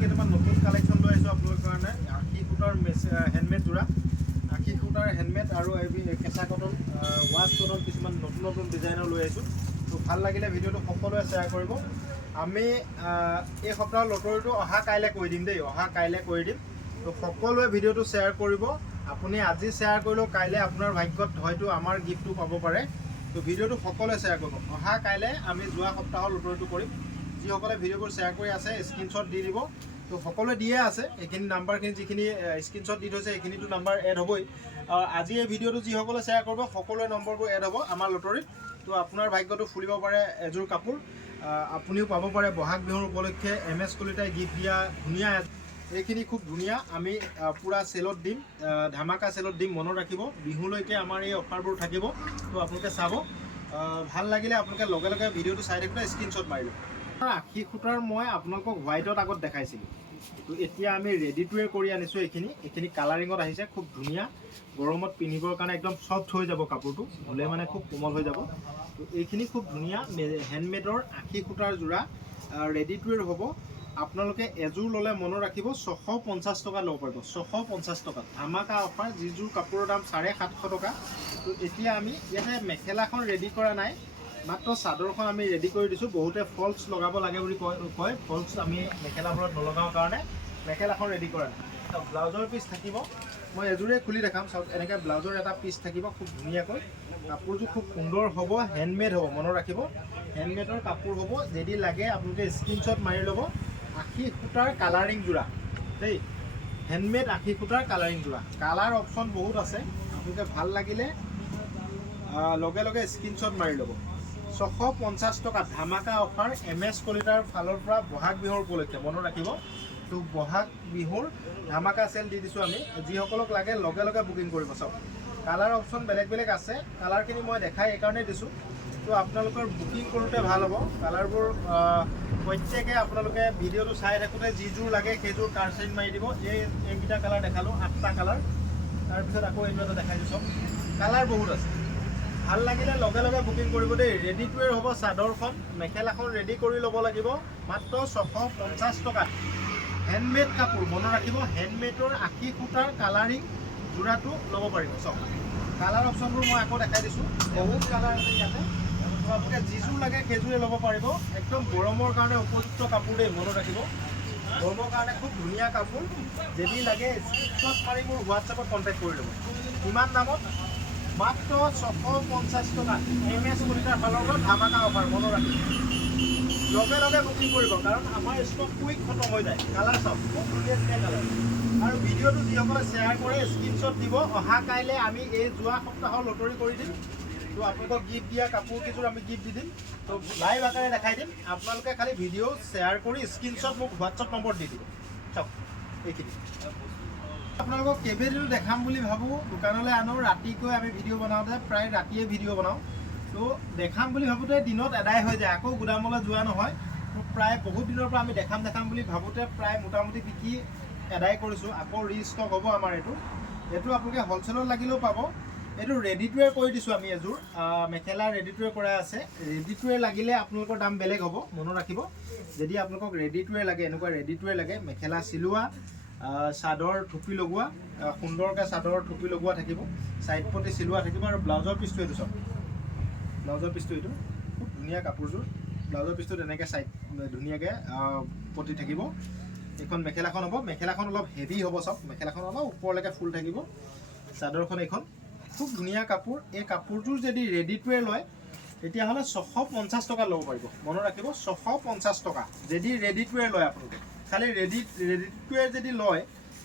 কেইটামান নতুন কালেকশ্যন লৈ আহিছোঁ আপোনালোকৰ কাৰণে। আশী ফুটৰ হেণ্ডমেড যোৰা, আশী ফুটৰ হেণ্ডমেড আৰু কেঁচা কটন, ৱাছ কটন কিছুমান নতুন নতুন ডিজাইনৰ লৈ আহিছোঁ। তো ভাল লাগিলে ভিডিঅ'টো সকলোৱে শ্বেয়াৰ কৰিব। আমি এই সপ্তাহৰ লটাৰীটো অহা কাইলৈ কৰি দিম দেই, অহা কাইলৈ কৰি দিম। তো সকলোৱে ভিডিঅ'টো শ্বেয়াৰ কৰিব। আপুনি আজি শ্বেয়াৰ কৰিলেও কাইলৈ আপোনাৰ ভাগ্যত হয়তো আমাৰ গিফ্টটো পাব পাৰে। তো ভিডিঅ'টো সকলোৱে শ্বেয়াৰ কৰিব। অহা কাইলৈ আমি যোৱা সপ্তাহৰ লটাৰীটো কৰিম। যিসকলে ভিডিঅ'বোৰ শ্বেয়াৰ কৰি আছে স্ক্ৰীনশ্বট দি দিব। তো সকলোৱে দিয়ে আছে, এইখিনি নাম্বাৰখিনি যিখিনি স্ক্ৰীনশ্বট দি থৈছে সেইখিনিতো নাম্বাৰ এড হ'বই। আজি এই ভিডিঅ'টো যিসকলে শ্বেয়াৰ কৰিব সকলোৱে নম্বৰবোৰ এড হ'ব আমাৰ লটাৰীত। তো আপোনাৰ ভাগ্যটো ফুলিব পাৰে এযোৰ কাপোৰ। আপুনিও পাব পাৰে বহাগ বিহুৰ উপলক্ষে MS কলিতাই গিফ্ট দিয়া ধুনীয়া। এইখিনি খুব ধুনীয়া, আমি পূৰা চেলত দিম, ধামাকা চেলত দিম। মনত ৰাখিব বিহুলৈকে আমাৰ এই অফাৰবোৰ থাকিব। তো আপোনালোকে চাব, ভাল লাগিলে আপোনালোকে লগে লগে ভিডিঅ'টো চাই থাকোঁতে স্ক্ৰীনশ্বট মাৰি ল'ব। 80 ফুটৰ মই আপোনালোকক হোৱাইটত আগত দেখাইছিলোঁ। তো এতিয়া আমি ৰেডি টু ৱেৰ কৰি আনিছোঁ। এইখিনি কালাৰিঙত আহিছে, খুব ধুনীয়া। গৰমত পিন্ধিবৰ কাৰণে একদম ছফ্ট হৈ যাব কাপোৰটো, ধুলে মানে খুব কোমল হৈ যাব। তো এইখিনি খুব ধুনীয়া হেণ্ডমেডৰ 80 ফুটাৰ যোৰা, ৰেডি টু ৱেৰ হ'ব। আপোনালোকে এযোৰ ল'লে মনত ৰাখিব 650 টকা ল'ব পাৰিব, 650 টকা ধামাকা অফাৰ। যিযোৰ কাপোৰৰ দাম 750 টকা। তো এতিয়া আমি ইয়াতে মেখেলাখন ৰেডি কৰা নাই, মাত্ৰ চাদৰখন আমি ৰেডি কৰি দিছোঁ। বহুতে ফলছ লগাব লাগে বুলি কয়, ফলছ আমি মেখেলাবোৰত নলগাওঁ কাৰণে মেখেলাখন ৰেডি কৰা নাই। ব্লাউজৰ পিচ থাকিব, মই এযোৰে খুলি দেখাম। চাওক, এনেকৈ ব্লাউজৰ এটা পিচ থাকিব খুব ধুনীয়াকৈ। কাপোৰযোৰ খুব সুন্দৰ হ'ব, হেণ্ডমেড হ'ব। মনত ৰাখিব হেণ্ডমেডৰ কাপোৰ হ'ব। যদি লাগে আপোনালোকে স্ক্ৰীনশ্বট মাৰি ল'ব। 80 ফুটাৰ কালাৰিং যোৰা দেই, হেণ্ডমেড 80 ফুটাৰ কালাৰিং যোৰা। কালাৰ অপশ্যন বহুত আছে, আপোনালোকে ভাল লাগিলে লগে লগে স্ক্ৰীনশ্বট মাৰি ল'ব। 650 টকা ধামাকা অফাৰ MS কলিতাৰ ফালৰ পৰা বহাগ বিহুৰ উপলক্ষে। মনত ৰাখিব, তো বহাগ বিহুৰ ধামাকা চেল দি দিছোঁ আমি। যিসকলক লাগে লগে লগে বুকিং কৰিব। চাওক, কালাৰ অপশ্যন বেলেগ বেলেগ আছে, কালাৰখিনি মই দেখাই এইকাৰণেই দিছোঁ। তো আপোনালোকৰ বুকিং কৰোঁতে ভাল হ'ব। কালাৰবোৰ প্ৰত্যেকে আপোনালোকে ভিডিঅ'টো চাই থাকোঁতে যিযোৰ লাগে সেইযোৰ কাৰ্ড মাৰি দিব। এইকেইটা কালাৰ দেখালোঁ, 8টা কালাৰ। তাৰপিছত আকৌ এইটো এটা দেখাই দিছোঁ। কালাৰ বহুত আছে, ভাল লাগিলে লগে লগে বুকিং কৰিব দেই। ৰেডি টু ৱেৰ হ'ব চাদৰখন, মেখেলাখন ৰেডি কৰি ল'ব লাগিব মাত্ৰ 650 টকাত। হেণ্ডমেড কাপোৰ, মনত ৰাখিব হেণ্ডমেডৰ 80 ফুটাৰ কালাৰিং যোৰাটো ল'ব পাৰিব। চাওক, কালাৰ অপশ্যনবোৰ মই আকৌ দেখাই দিছোঁ, বহুত কালাৰ আছে ইয়াতে। আপোনালোকে যিযোৰ লাগে সেইযোৰে ল'ব পাৰিব। একদম গৰমৰ কাৰণে উপযুক্ত কাপোৰ দেই, মনত ৰাখিব গৰমৰ কাৰণে খুব ধুনীয়া কাপোৰ। যদি লাগে স্ক্ৰীনশ্বট মাৰি মোৰ হোৱাটছএপত কণ্টেক্ট কৰি ল'ব। কিমান দামত? মাত্ৰ 650 টকা MS কলিতাৰ ফালৰ পৰা ধামাকা অফাৰ। মনত ৰাখিব লগে লগে বুকিং কৰিব, কাৰণ আমাৰ ষ্টক কুইক খতম হৈ যায়। কালাৰ চাওক, খুব ধুনীয়া ধুনীয়া কালাৰ। আৰু ভিডিঅ'টো যিসকলে শ্বেয়াৰ কৰে স্ক্ৰীনশ্বট দিব। অহা কাইলৈ আমি এই যোৱা সপ্তাহৰ লটাৰী কৰি দিম। তো আপোনালোকক গিফ্ট দিয়া কাপোৰ কেইযোৰ আমি গিফ্ট দি দিম। তো লাইভ আকাৰে দেখাই দিম। আপোনালোকে খালি ভিডিঅ' শ্বেয়াৰ কৰি স্ক্ৰীনশ্বট মোক হোৱাটছআপ নম্বৰ দি দিব। চাওক, এইখিনি আপোনালোকক কেইবাদিনো দেখাম বুলি ভাবোঁ। দোকানলৈ আনো, ৰাতিকৈ আমি ভিডিঅ' বনাওঁতে প্ৰায় ৰাতিয়ে ভিডিঅ' বনাওঁ। তো দেখাম বুলি ভাবোঁতে দিনত এদাই হৈ যায়, আকৌ গুদামলৈ যোৱা নহয়। তো প্ৰায় বহুত দিনৰ পৰা আমি দেখাম বুলি ভাবোঁতে প্ৰায় মোটামুটি বিকি এদাই কৰিছোঁ। আকৌ ৰিষ্টক হ'ব আমাৰ এইটো আপোনালোকে হ'লচেলত লাগিলেও পাব। এইটো ৰেডি টু ৱেৰ কৰি দিছোঁ আমি এযোৰ মেখেলা ৰেডি টু ৱেৰ কৰা আছে। ৰেডি টু ৱেৰ লাগিলে আপোনালোকৰ দাম বেলেগ হ'ব। মনত ৰাখিব, যদি আপোনালোকক ৰেডি টু ৱেৰ লাগে, এনেকুৱা ৰেডি টু ৱেৰ লাগে, মেখেলা চিলোৱা, চাদৰ টুপি লগোৱা, সুন্দৰকৈ চাদৰৰ টুপি লগোৱা থাকিব, ছাইড পটি চিলোৱা থাকিব। আৰু ব্লাউজৰ পিচটো এইটো চাওক, ব্লাউজৰ পিচটো এইটো খুব ধুনীয়া কাপোৰযোৰ। ব্লাউজৰ পিচটোত এনেকৈ ছাইড ধুনীয়াকৈ পটি থাকিব। এইখন মেখেলাখন হ'ব, মেখেলাখন অলপ হেভি হ'ব। চাওক, মেখেলাখন অলপ ওপৰলৈকে ফুল থাকিব। চাদৰখন এইখন খুব ধুনীয়া কাপোৰ। এই কাপোৰযোৰ যদি ৰেডি টু ৱেৰ লয় তেতিয়াহ'লে 650 টকা ল'ব পাৰিব। মনত ৰাখিব 650 টকা যদি ৰেডি টু ৱেৰ লয়। আপোনালোকে খালি ৰেডি টু ৱেৰ যদি লয়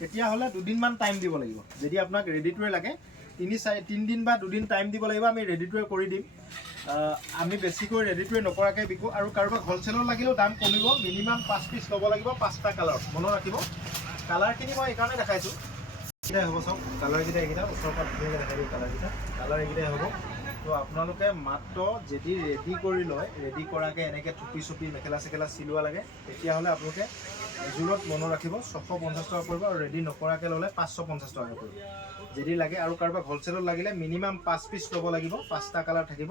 তেতিয়াহ'লে দুদিনমান টাইম দিব লাগিব। যদি আপোনাক ৰেডি টু ৱেৰ লাগে 3 দিন বা 2 দিন টাইম দিব লাগিব, আমি ৰেডি টু ৱেৰ কৰি দিম। আমি বেছিকৈ ৰেডি টু ৱেৰ নকৰাকৈ বিকোঁ। আৰু কাৰোবাক হ'লচেলত লাগিলেও দাম কমিব। মিনিমাম 5 পিচ ল'ব লাগিব, 5টা কালাৰ। মনত ৰাখিব কালাৰখিনি মই এইকাৰণে দেখাইছোঁ। এইকেইটাই হ'ব। চাওক, কালাৰকেইটা এইকেইটা ওচৰৰ পৰা ধুনীয়াকৈ দেখাই দিওঁ। কালাৰকেইটা এইকেইটাই হ'ব। তো তো আপোনালোকে মাত্ৰ যদি ৰেডি কৰি লয়, ৰেডি কৰাকৈ এনেকৈ টুপি চুপি মেখেলা চেখেলা চিলোৱা লাগে, তেতিয়াহ'লে আপোনালোকে এযোৰত মনত ৰাখিব 650 টকা পৰিব, আৰু ৰেডি নকৰাকৈ ল'লে 550 টকা পৰিব যদি লাগে। আৰু কাৰোবাক হ'লচেলত লাগিলে মিনিমাম 5 পিচ ল'ব লাগিব, 5টা কালাৰ থাকিব।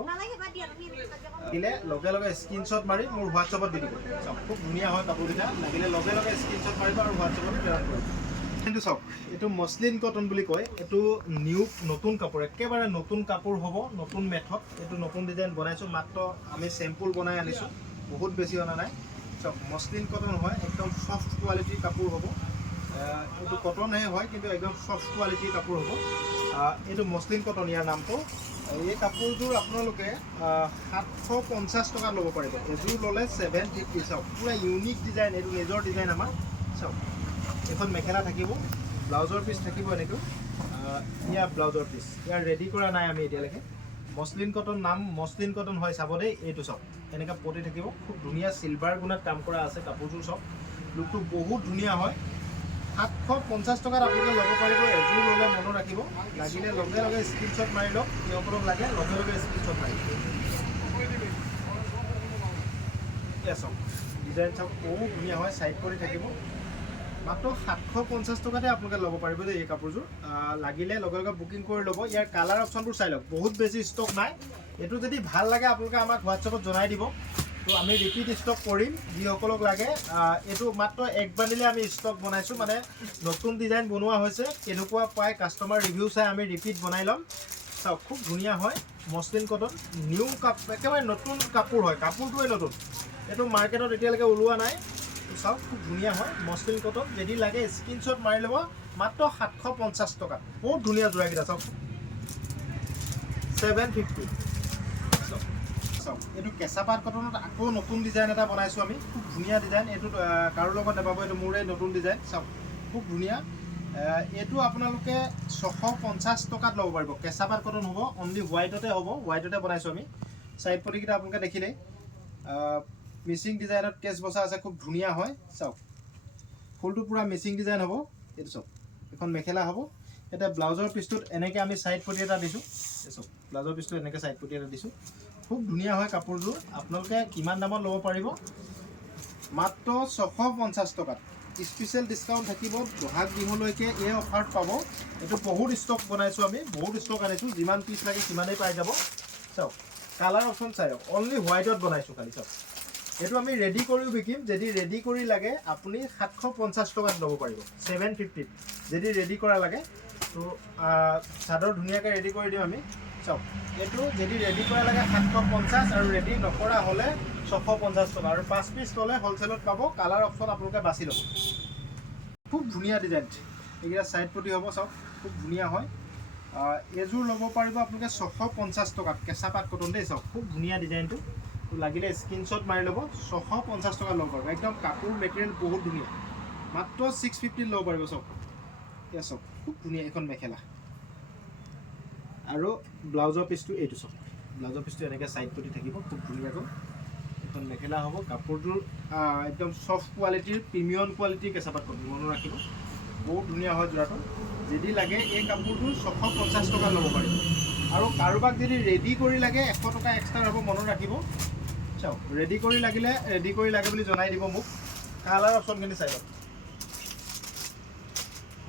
লাগিলে লগে লগে স্ক্ৰীনশ্বট মাৰি মোৰ হোৱাটছআপত দি দিব। চাওক খুব ধুনীয়া হয় কাপোৰকেইটা, লাগিলে লগে লগে স্ক্ৰীনশ্বট মাৰিব আৰু হোৱাটছআপত প্ৰেৰণ কৰিব। কিন্তু চাওক এইটো মসলিন কটন বুলি কয়, এইটো নতুন কাপোৰ, একেবাৰে নতুন কাপোৰ হ'ব, নতুন মেথড। এইটো নতুন ডিজাইন বনাইছোঁ, মাত্ৰ আমি চেম্পুল বনাই আনিছোঁ, বহুত বেছি অনা নাই। চাওক মসলিন কটন হয়, একদম সফ্ট কোৱালিটিৰ কাপোৰ হ'ব। এইটো কটনহে হয় কিন্তু একদম সফ্ট কোৱালিটিৰ কাপোৰ হ'ব। এইটো মসলিন কটন ইয়াৰ নামটো। এই কাপোৰযোৰ আপোনালোকে 750 টকাত ল'ব পাৰিব, এযোৰ ল'লে 750। চাওক পূৰা ইউনিক ডিজাইন, এইটো নিজৰ ডিজাইন আমাৰ। চাওক এখন মেখেলা থাকিব, ব্লাউজৰ পিচ থাকিব এনেকৈ। ইয়াৰ ব্লাউজৰ পিচ ইয়াৰ ৰেডি কৰা নাই আমি এতিয়ালৈকে। মসলিন কটন নাম মসলিন কটন হয়, চাব দেই। এইটো চাওক এনেকৈ পতি থাকিব, খুব ধুনীয়া চিলভাৰ গুণাত কাম কৰা আছে কাপোৰযোৰ। চাওক লুকটো বহুত ধুনীয়া হয়। 750 টকাত আপোনালোকে ল'ব পাৰিব, এযোৰ ল'লে মনত ৰাখিব। লাগিলে লগে লগে স্ক্ৰীনশ্বট মাৰি লওক, যিসকলক লাগে লগে লগে স্ক্ৰীনশ্বট মাৰি লওক। চাওক ডিজাইন চাওক বহুত ধুনীয়া হয়, চাইড কৰি থাকিব। মাত্ৰ 750 টকাতে আপোনালোকে ল'ব পাৰিব দেই এই কাপোৰযোৰ। লাগিলে লগে লগে বুকিং কৰি ল'ব। ইয়াৰ কালাৰ অপশ্যনবোৰ চাই লওক, বহুত বেছি ষ্টক নাই। এইটো যদি ভাল লাগে আপোনালোকে আমাক হোৱাটছআপত জনাই দিব, তো আমি ৰিপিট ষ্টক কৰিম যিসকলক লাগে। এইটো মাত্ৰ এক বান্ডিলে আমি ষ্টক বনাইছোঁ, মানে নতুন ডিজাইন বনোৱা হৈছে, কেনেকুৱা পায় কাষ্টমাৰ ৰিভিউ চাই আমি ৰিপিট বনাই ল'ম। চাওক খুব ধুনীয়া হয়, মসলিন কটন, নিউ একেবাৰে নতুন কাপোৰ হয়, কাপোৰটোৱে নতুন। এইটো মাৰ্কেটত এতিয়ালৈকে ওলোৱা নাই। চাওক খুব ধুনীয়া হয় মসলিন কটন, যদি লাগে স্ক্ৰীনশ্বট মাৰি ল'ব। মাত্ৰ 750 টকাত বহুত ধুনীয়া যোৰাকেইটা। চাওক 750। চাওক এইটো কেঁচা পাট কটনত আকৌ নতুন ডিজাইন এটা বনাইছোঁ আমি, খুব ধুনীয়া ডিজাইন। এইটো কাৰো লগত নাপাব, এইটো মোৰে নতুন ডিজাইন। চাওক খুব ধুনীয়া। এইটো আপোনালোকে 650 টকাত ল'ব পাৰিব, কেঁচা পাট কটন হ'ব, অনলি হোৱাইটতে হ'ব, হোৱাইটতে বনাইছোঁ আমি। চাইড পটিকেইটা আপোনালোকে দেখিলেই, মিচিং ডিজাইনত কেচ বচা আছে, খুব ধুনীয়া হয়। চাওক ফুলটো পূৰা মিচিং ডিজাইন হ'ব। এইটো চাওক এখন মেখেলা হ'ব। এতিয়া ব্লাউজৰ পিচটোত এনেকৈ আমি চাইড পটি এটা দিছোঁ। চাওক ব্লাউজৰ পিচটোত এনেকৈ চাইড পটি এটা দিছোঁ, খুব ধুনীয়া হয় কাপোৰযোৰ। আপোনালোকে কিমান দামত ল'ব পাৰিব? মাত্ৰ 650 টকাত। স্পেচিয়েল ডিছকাউণ্ট থাকিব বহাগ বিহুলৈকে, এই অফাৰত পাব। এইটো বহুত ষ্টক বনাইছোঁ আমি, বহুত ষ্টক আনিছোঁ, যিমান পিচ লাগে সিমানেই পাই যাব। চাওক কালাৰ অপশ্যন চাই লওক, অনলি হোৱাইটত বনাইছোঁ খালি। চাওক এইটো আমি ৰেডি কৰিও বিকিম, যদি ৰেডি কৰি লাগে আপুনি 750 টকাত ল'ব পাৰিব, 750 যদি ৰেডি কৰা লাগে। তো চাদৰ ধুনীয়াকৈ ৰেডি কৰি দিওঁ আমি। চাওক এইটো যদি ৰেডি কৰা লাগে 750, আৰু ৰেডি নকৰা হ'লে 650 টকা, আৰু 5 পিচ ল'লে হ'লচেলত পাব। কালাৰ অপশ্যন আপোনালোকে বাছি ল'ব। খুব ধুনীয়া ডিজাইন, এইকেইটা চাইড পটি হ'ব। চাওক খুব ধুনীয়া হয়। এযোৰ ল'ব পাৰিব আপোনালোকে 650 টকাত, কেঁচা পাট কটন দেই। চাওক খুব ধুনীয়া ডিজাইনটো, লাগিলে স্ক্ৰীনশ্বট মাৰি ল'ব। 650 টকাত ল'ব পাৰিব, একদম কাপোৰ মেটেৰিয়েল বহুত ধুনীয়া। মাত্ৰ 650 ল'ব পাৰিব। চাওক এয়া চাওক খুব ধুনীয়া এখন মেখেলা, আৰু ব্লাউজৰ পিচটো এইটো। চাওক ব্লাউজৰ পিচটো এনেকৈ চাইড পটি থাকিব, খুব ধুনীয়াকৈ এখন মেখেলা হ'ব। কাপোৰযোৰ একদম চফ্ট কোৱালিটিৰ, প্ৰিমিয়াম কোৱালিটিৰ কেঁচা পাট কটন, মনত ৰাখিব। বহুত ধুনীয়া হয় যোৰাটো। যদি লাগে এই কাপোৰটো 650 টকাত ল'ব পাৰিব। আৰু কাৰোবাক যদি ৰেডি কৰি লাগে 100 টকা এক্সট্ৰা হ'ব, মনত ৰাখিব। চাওক ৰেডি কৰি লাগিলে ৰেডি কৰি লাগে বুলি জনাই দিব মোক। কালাৰ অপশ্যনখিনি চাই লওক,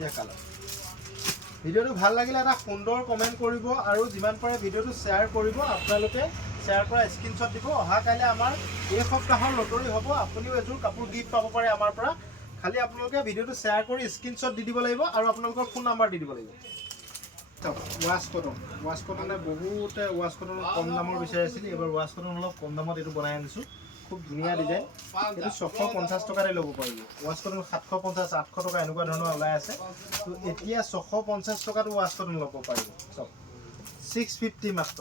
এয়া কালাৰ। ভিডিঅ'টো ভাল লাগিলে এটা সুন্দৰ কমেণ্ট কৰিব, আৰু যিমান পাৰে ভিডিঅ'টো শ্বেয়াৰ কৰিব। আপোনালোকে শ্বেয়াৰ কৰা স্ক্ৰীনশ্বট দিব। অহা কাইলৈ আমাৰ এই সপ্তাহৰ লটাৰী হ'ব, আপুনিও এযোৰ কাপোৰ গিফ্ট পাব পাৰে আমাৰ পৰা। খালি আপোনালোকে ভিডিঅ'টো শ্বেয়াৰ কৰি স্ক্ৰীনশ্বট দি দিব লাগিব, আৰু আপোনালোকৰ ফোন নাম্বাৰ দি দিব লাগিব। চাওক ৱাছ কটন, ৱাছ কটনে বহুতে ৱাছ কটনত কম দামৰ বিচাৰি আছিল, এইবাৰ ৱাছ কটন অলপ কম দামত এইটো বনাই আনিছোঁ। খুব ধুনীয়া ডিজাইন। এইটো 650 টকাতে ল'ব পাৰিব। ৱাছ কটন 750, 800 টকা এনেকুৱা ধৰণৰ ওলাই আছে। তো এতিয়া 650 টকাটো ৱাছ কটন ল'ব পাৰিব। চাওক 650 মাত্ৰ।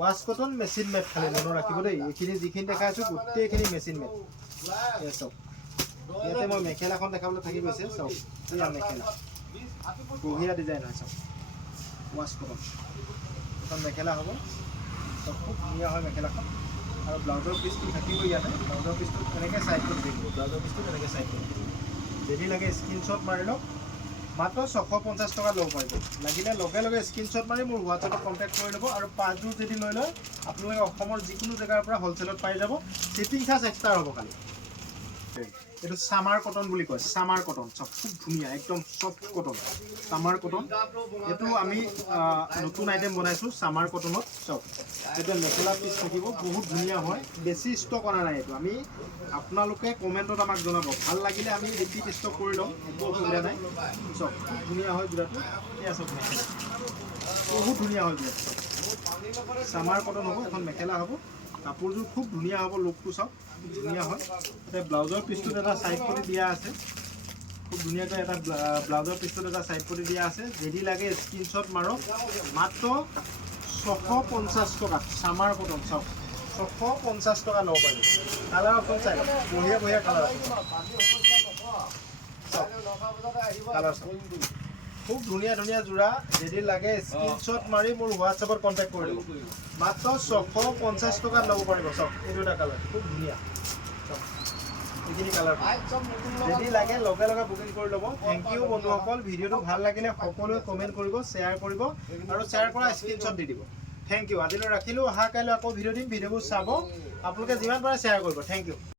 ৱাছ কটন মেচিন মেড, খালি মনত ৰাখিব দেই। এইখিনি যিখিনি দেখাই আছোঁ গোটেইখিনি মেচিন মেড। চাওক ইয়াতে মই মেখেলাখন দেখাবলৈ থাকি গৈছে। চাওক এয়া মেখেলা, বঢ়িয়া ডিজাইন হয়। চাওক ৱাছ কটন এখন মেখেলা হ'ব। চাওক খুব ধুনীয়া হয় মেখেলাখন, আৰু ব্লাউজৰ পিচটো থাকিব ইয়াতে। ব্লাউজৰ পিচটো এনেকৈ চাইড কৰি থাকিব, ব্লাউজৰ পিচটো এনেকৈ চাইড কৰি থাকিব। যদি লাগে স্ক্ৰীনশ্বট মাৰি লওক, মাত্ৰ 650 টকা ল'ব পাৰিব লাগিলে লগে লগে স্ক্ৰীনশ্বট মাৰি মোৰ হোৱাটছএপত কণ্টেক্ট কৰি ল'ব আৰু 5 যোৰ যদি লৈ লয় আপোনালোকে অসমৰ যিকোনো জেগাৰ পৰা হ'লচেলত পাই যাব শ্বিপিং চাৰ্জ এক্সট্ৰা হ'ব খালি এইটো সামাৰ কটন বুলি কয় সামাৰ কটন চব খুব ধুনীয়া একদম সফ্ট কটন সামাৰ কটন এইটো আমি নতুন আইটেম বনাইছোঁ সামাৰ কটনত চব এটা মেখেলা পিচ থাকিব বহুত ধুনীয়া হয় বেছি ষ্টক অনা নাই এইটো আমি আপোনালোকে কমেণ্টত আমাক জনাব ভাল লাগিলে আমি ৰিপিট ষ্টক কৰি ল'ম একো অসুবিধা নাই চব খুব ধুনীয়া হয় যোৰাটো এয়া চব মেখেলা বহুত ধুনীয়া হয় যোৰাটো চব সামাৰ কটন হ'ব এখন মেখেলা হ'ব কাপোৰযোৰ খুব ধুনীয়া হ'ব লুকটো চব ধুনীয়া হয় এটা ব্লাউজৰ পিচটোত এটা সাইড পটি দিয়া আছে খুব ধুনীয়াকৈ এটা ব্লাউজৰ পিচটোত এটা সাইড পটি দিয়া আছে যদি লাগে স্ক্ৰীনশ্বট মাৰক মাত্ৰ 650 টকা সামাৰ কটন চব 650 টকা ল'ব পাৰিব কালাৰ অপশ্যন চাই বঢ়িয়া বঢ়িয়া কালাৰ খুব ধুনীয়া ধুনীয়া যোৰা যদি লাগে স্ক্ৰীনশ্বট মাৰি মোৰ হোৱাটছএপত কণ্টেক্ট কৰি দিব মাত্ৰ 650 টকাত ল'ব পাৰিব চব এইটো এটা কালাৰ খুব ধুনীয়া এইখিনি কালাৰ যদি লাগে লগে লগে বুকিং কৰি ল'ব থেংক ইউ বন্ধুসকল ভিডিঅ'টো ভাল লাগিলে সকলোৱে কমেণ্ট কৰিব শ্বেয়াৰ কৰিব আৰু শ্বেয়াৰ কৰা স্ক্ৰীনশ্বট দি দিব থেংক ইউ আজিলৈ ৰাখিলোঁ অহা কাইলৈ আকৌ ভিডিঅ' দিম ভিডিঅ'বোৰ চাব আপোনালোকে যিমান পাৰে শ্বেয়াৰ কৰিব থেংক ইউ